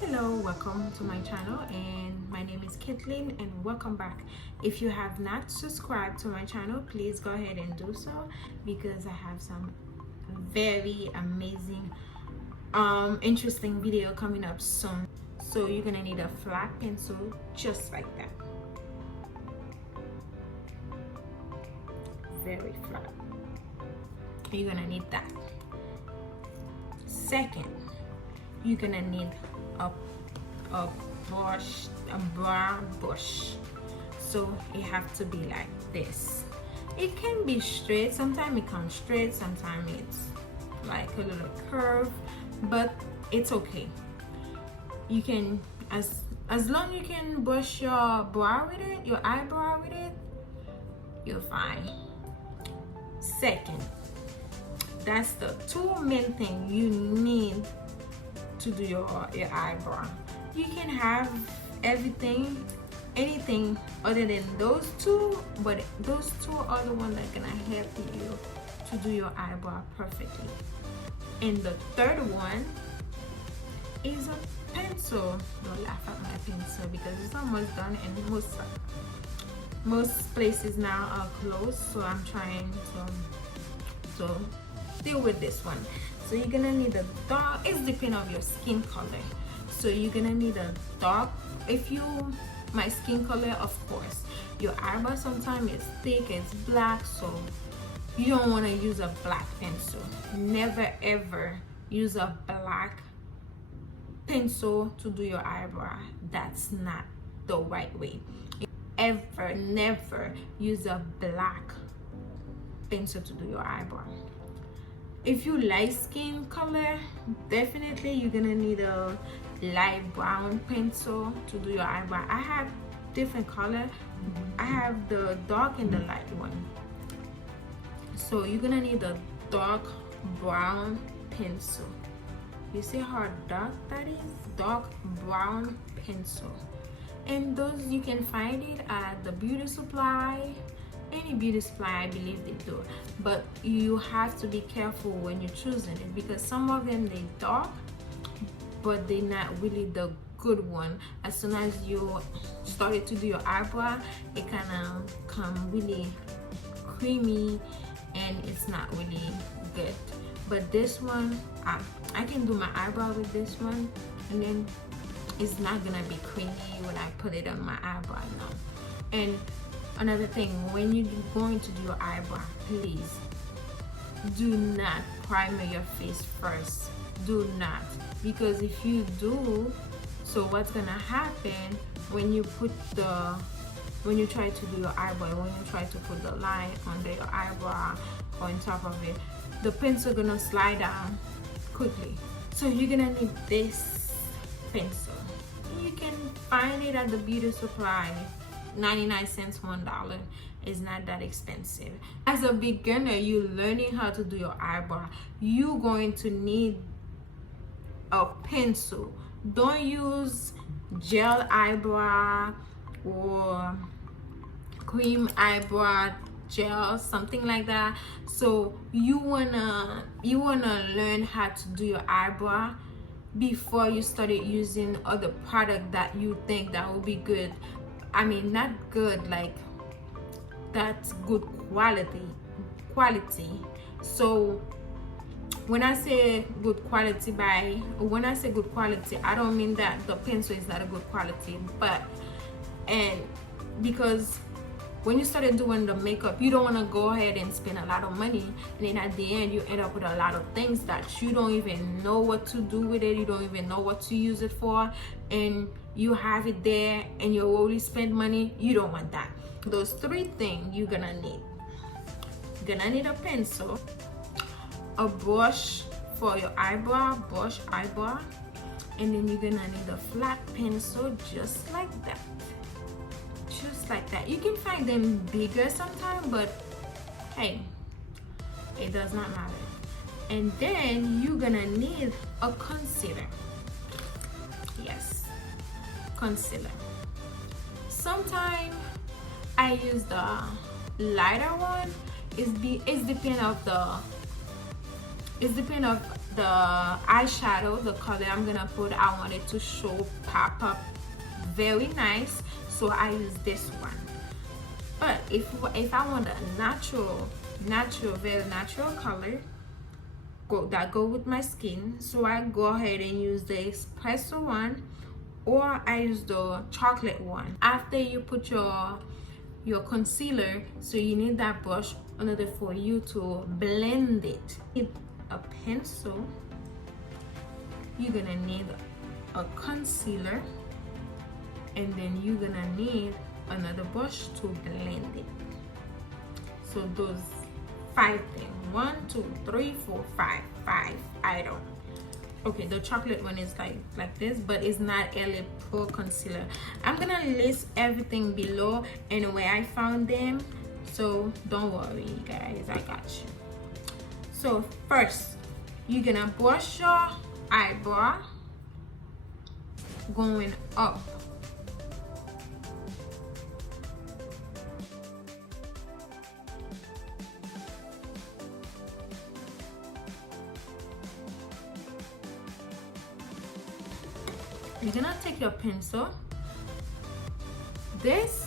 Hello, welcome to my channel, and my name is Caitlin, and welcome back. If you have not subscribed to my channel, please go ahead and do so, because I have some very amazing interesting video coming up soon. So you're gonna need a flat pencil just like that, very flat. You're gonna need that. Second, you're gonna need a brush, a brown brush. So it have to be like this. It can be straight, sometimes it comes straight, sometimes it's like a little curve, but it's okay. You can, as long you can brush your brow with it, your eyebrow with it, you're fine. Second, that's the two main thing you need to do your eyebrow. You can have anything other than those two, but those two are the ones that are gonna help you to do your eyebrow perfectly. And the third one is a pencil. Don't laugh at my pencil because it's almost done, and most places now are closed, so I'm trying to deal with this one. So you're gonna need a dark, it's depending on your skin color. So you're gonna need a dark, my skin color, of course. Your eyebrow sometimes is thick, it's black, so you don't wanna use a black pencil. Never ever use a black pencil to do your eyebrow. That's not the right way. Never use a black pencil to do your eyebrow. If you light skin color, definitely you're gonna need a light brown pencil to do your eyebrow. I have different color. I have the dark and the light one. So you're gonna need a dark brown pencil. You see how dark that is? Dark brown pencil. And those, you can find it at the beauty supply. Any beauty supply, I believe they do, but you have to be careful when you're choosing it, because some of them they dark, but they're not really the good one. As soon as you started to do your eyebrow, it kind of come really creamy, and it's not really good. But this one, I can do my eyebrow with this one, and then it's not gonna be creamy when I put it on my eyebrow now. And another thing, when you're going to do your eyebrow, please do not primer your face first. Do not, because if you do, so what's gonna happen when you try to do your eyebrow, when you try to put the line under your eyebrow or on top of it, the pencil gonna slide down quickly. So you're gonna need this pencil. You can find it at the beauty supply. 99 cents, $1. Is not that expensive. As a beginner, you're learning how to do your eyebrow, you're going to need a pencil. Don't use gel eyebrow or cream eyebrow gel, something like that. So you wanna learn how to do your eyebrow before you started using other product that you think that will be good. I mean, not good, like that's good quality. So when I say good quality, I don't mean that the pencil is not a good quality, but because when you started doing the makeup, you don't want to go ahead and spend a lot of money, and then at the end you end up with a lot of things that you don't even know what to do with it, you don't even know what to use it for, and you have it there and you already spend money. You don't want that. Those three things you're gonna need. You're gonna need a pencil, a brush for your eyebrow, eyebrow, and then you're gonna need a flat pencil just like that. Just like that. You can find them bigger sometimes, but hey, it does not matter. And then you're gonna need a concealer. Yes, concealer. Sometimes I use the lighter one. It's depend of the eyeshadow, the color I'm gonna put, I want it to show pop up very nice, so I use this one. But if I want a natural, very natural color that go with my skin, so I go ahead and use the espresso one, or I use the chocolate one. After you put your concealer, so you need that brush in order for you to blend it. Need a pencil, you're gonna need a concealer, and then you're gonna need another brush to blend it. So those 5 things, 1 2 3 4 5 items. Okay, the chocolate one is like this, but it's not LA Pro concealer. I'm gonna list everything below and where I found them, so don't worry guys, I got you. So first, you're gonna brush your eyebrow going up. You're gonna take your pencil. This,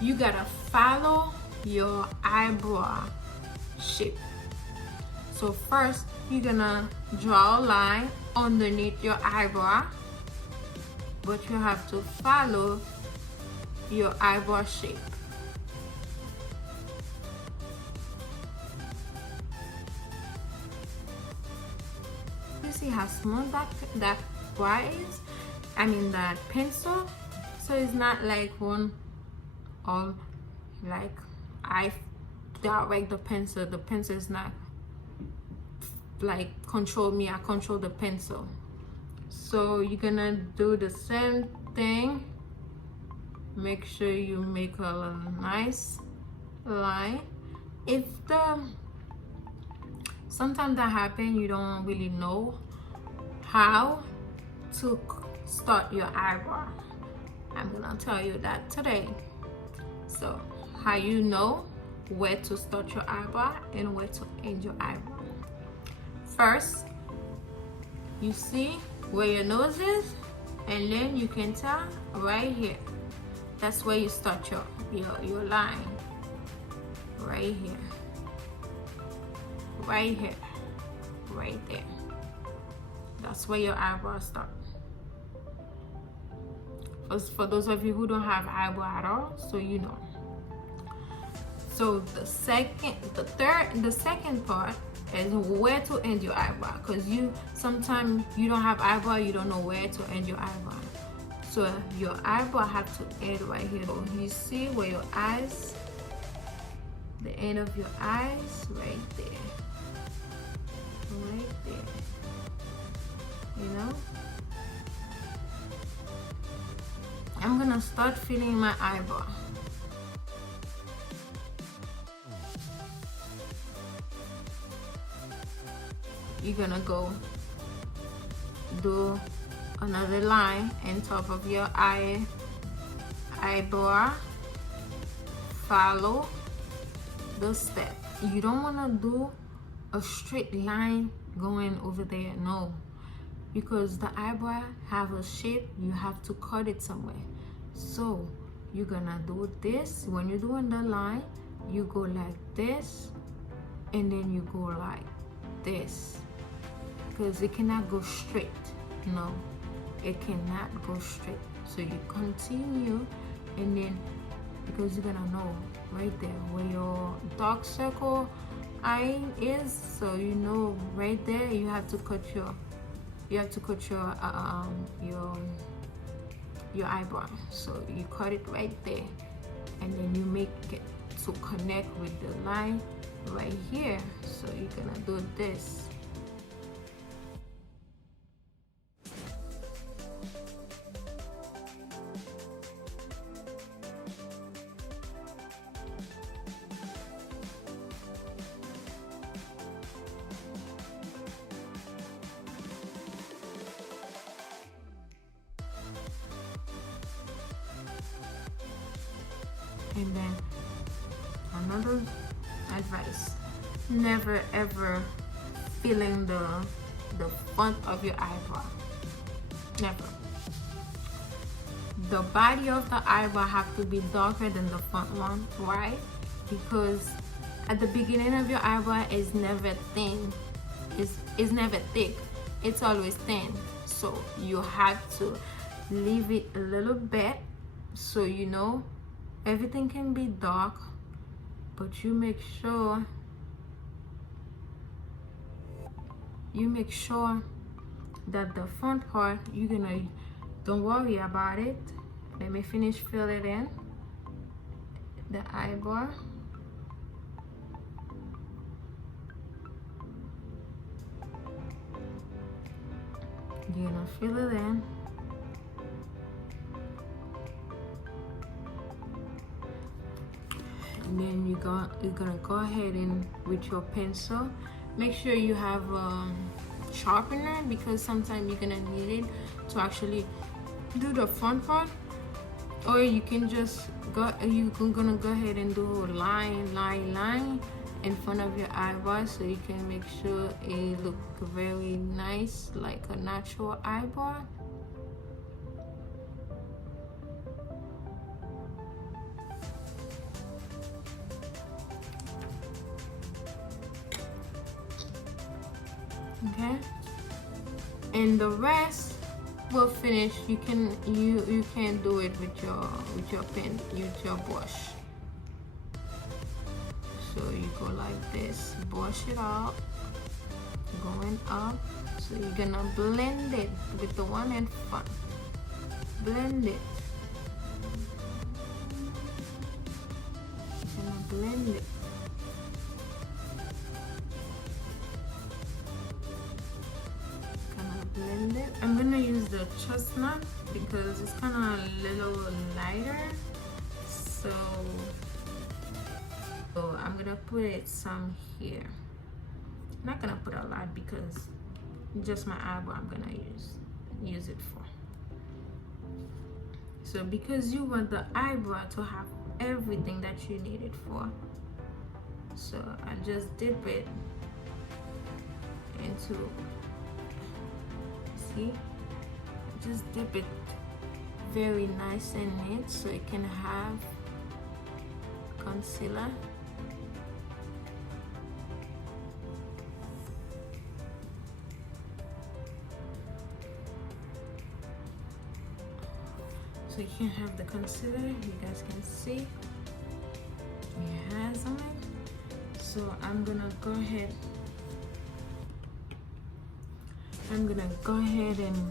you gotta follow your eyebrow shape. So first, you're gonna draw a line underneath your eyebrow, but you have to follow your eyebrow shape. You see how small that brow is? I mean that pencil. So it's not like one all like I direct the pencil. The pencil is not like control me, I control the pencil. So you're gonna do the same thing. Make sure you make a nice line. If sometimes that happens, you don't really know how to start your eyebrow. I'm gonna tell you that today. So how you know where to start your eyebrow and where to end your eyebrow. First, you see where your nose is, and then you can tell right here. That's where you start your line. Right here. Right here. Right there. That's where your eyebrows start. For those of you who don't have eyebrow at all, so you know. So the second part is where to end your eyebrow, because sometimes you don't have eyebrow, you don't know where to end your eyebrow. So your eyebrow have to end right here. So you see where your eyes, the end of your eyes, right there. Right there. You know? I'm gonna start filling my eyebrow. You're gonna go do another line on top of your eyebrow. Follow the step. You don't wanna do a straight line going over there, no. Because the eyebrow have a shape, you have to cut it somewhere. So you're gonna do this. When you're doing the line, you go like this, and then you go like this, because it cannot go straight. No, it cannot go straight. So you continue, and then because you're gonna know right there where your dark circle eye is, so you know right there you have to cut your your eyebrow. So you cut it right there, and then you make it to connect with the line right here. So you're gonna do this. And then another advice, never ever filling the front of your eyebrow. Never. The body of the eyebrow have to be darker than the front one. Why? Because at the beginning of your eyebrow is never thin. Is never thick. It's always thin. So you have to leave it a little bit, so you know everything can be dark, but you make sure that the front part, don't worry about it. Let me finish filling in the eyebrow. You're gonna fill it in. And then you're gonna go ahead and with your pencil, make sure you have a sharpener, because sometimes you're gonna need it to actually do the front part. Or you can just gonna go ahead and do a line in front of your eyebrow, so you can make sure it look very nice, like a natural eyebrow. Okay, and the rest will finish. You can do it with your pen, with your brush. So you go like this, brush it out, going up. So you're gonna blend it with the one in front. Blend it. You're gonna blend it. Blend it. I'm gonna use the chestnut because it's kind of a little lighter, so I'm gonna put it some here. I'm not gonna put a lot because just my eyebrow I'm gonna use it for. So because you want the eyebrow to have everything that you need it for, so I just dip it into, see, just dip it very nice and neat so it can have concealer. So you can have the concealer, you guys can see it has on it. So I'm gonna go ahead and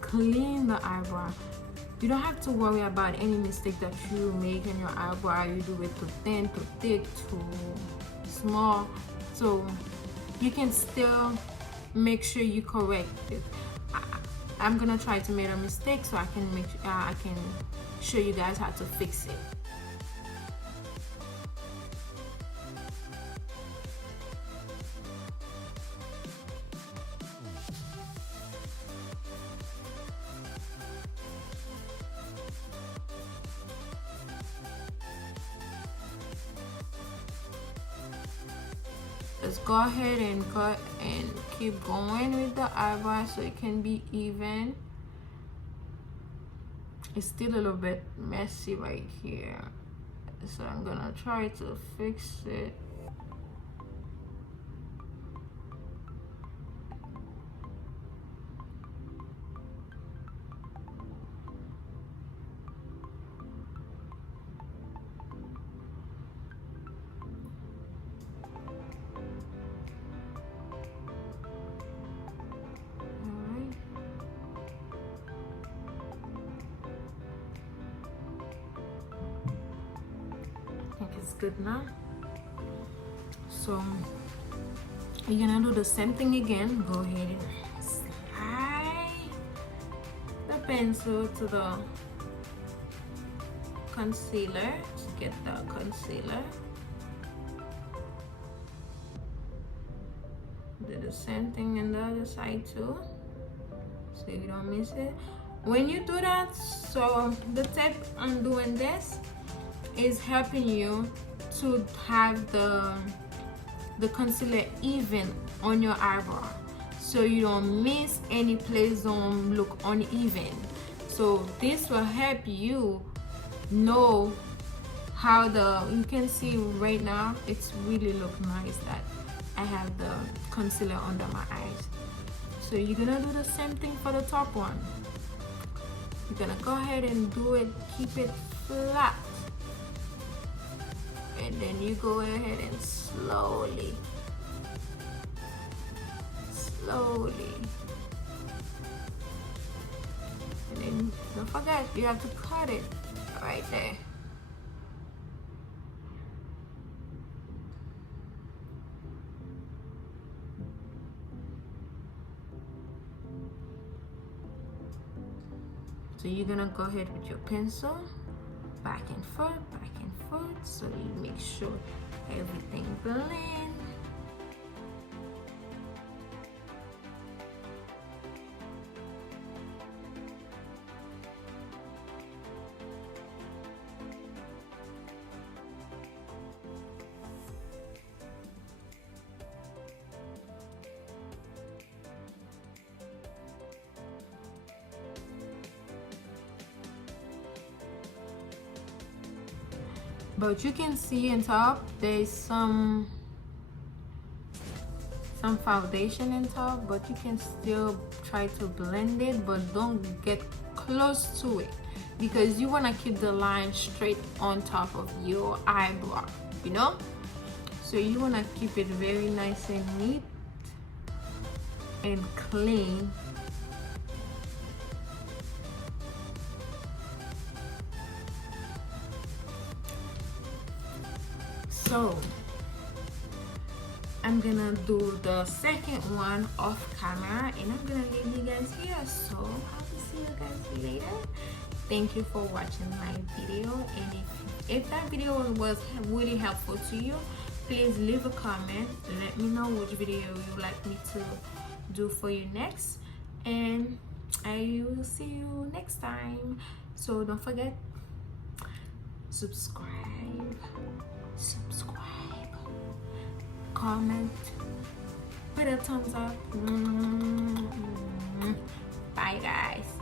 clean the eyebrow. You don't have to worry about any mistake that you make in your eyebrow. You do it too thin, too thick, too small. So you can still make sure you correct it. I'm gonna try to make a mistake so I can show you guys how to fix it. Just go ahead and cut and keep going with the eyebrow so it can be even. It's still a little bit messy right here, so I'm gonna try to fix it. It's good now. So you're gonna do the same thing again. Go ahead and slide the pencil to the concealer to get the concealer. Do the same thing on the other side too, so you don't miss it. When you do that, so the tip on doing this is helping you to have the the concealer even on your eyebrow, so you don't miss any place, don't look uneven. So this will help you know how you can see right now, it's really look nice that I have the concealer under my eyes. So you're gonna do the same thing for the top one. You're gonna go ahead and do it, keep it flat, and then you go ahead and slowly, and then don't forget, you have to cut it right there. So you're gonna go ahead with your pencil, back and forth, so you make sure everything blends. But you can see on top there's some foundation on top, but you can still try to blend it, but don't get close to it because you want to keep the line straight on top of your eyebrow, you know. So you want to keep it very nice and neat and clean. So I'm gonna do the second one off camera, and I'm gonna leave you guys here. So I'll see you guys later. Thank you for watching my video, and if that video was really helpful to you, please leave a comment. Let me know which video you would like me to do for you next, and I will see you next time. So don't forget, subscribe, comment, put a thumbs up. Bye guys.